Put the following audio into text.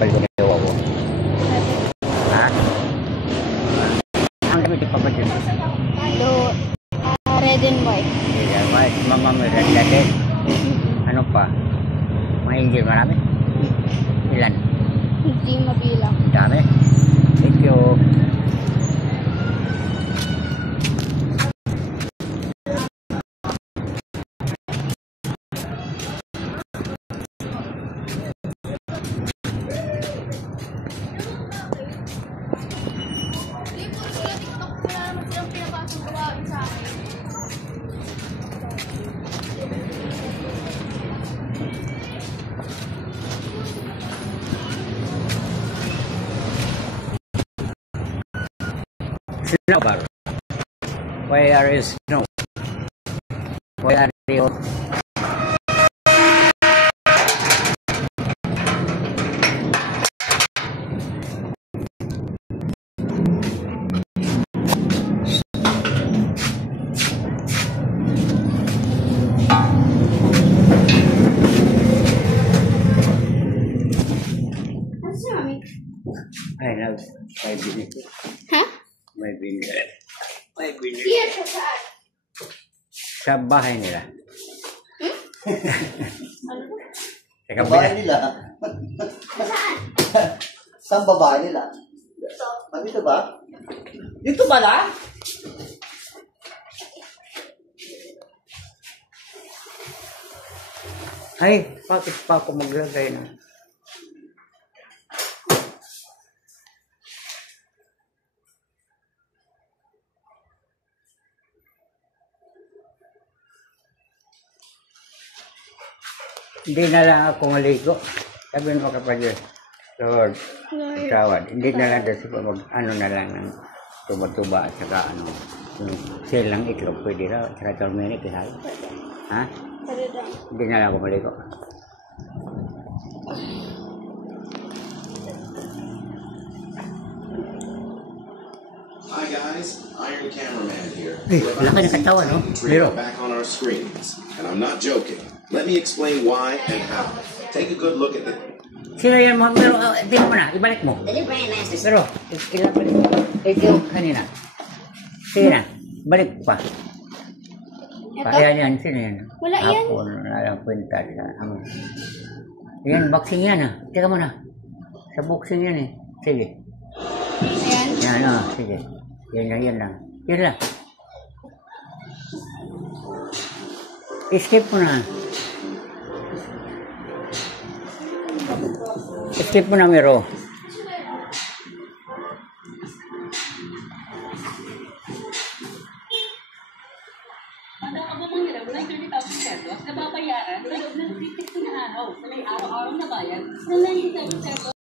Balik ko na yung wawo. Ha? Ang dami di pa ba dyan? Red and white. Red and white. Mama mo red natin. Ano pa? Mga angel marami? Ilan? Hindi mabilang. Dami. Thank you. Snow bar. Where is snow? Where are you? I love my binit. Huh? My binit. My binit. Yes, saan? Sa bahay nila. Sa Babae kabila. nila. Saan? Saan babae nila? Dito ba? Dito ba na? Ay, bakit pa ako maglagay na? Hindi na lang ako maligo. Sabi mo kapag Lord, tawad. Hindi na lang kasi ano na lang ng tuba-tuba at saka ano. Yung silang itlog pwede na. Saka 12 minutes. Ha? Hindi na lang ako maligo. Hi guys, Iron Cameraman here. Laki ng katawan, no? Pero, Back on our screens, and I'm not joking. Let me explain why and how. Take a good look at it. sino yan mo? Pero, tingnan mo na. Ibalik mo. Pero, ilan balik mo? Ito yung kanina. Sige na. Balik pa. Ayan yan. Sino yan? Wala yan. Hapon. Walang kwenta. Yan, boxing yan ah. Teka mo na. Sa boxing yan eh. Sige. Ayan. Yan ah. Sige. Yan lang. Yan lang. Skip mo na. Skip mo na, Miro. Ano ka ba manghirap ng 30,000 pesos na babayaran sa loob ng 360 na araw sa may araw-araw na bayan ng 97 pesos?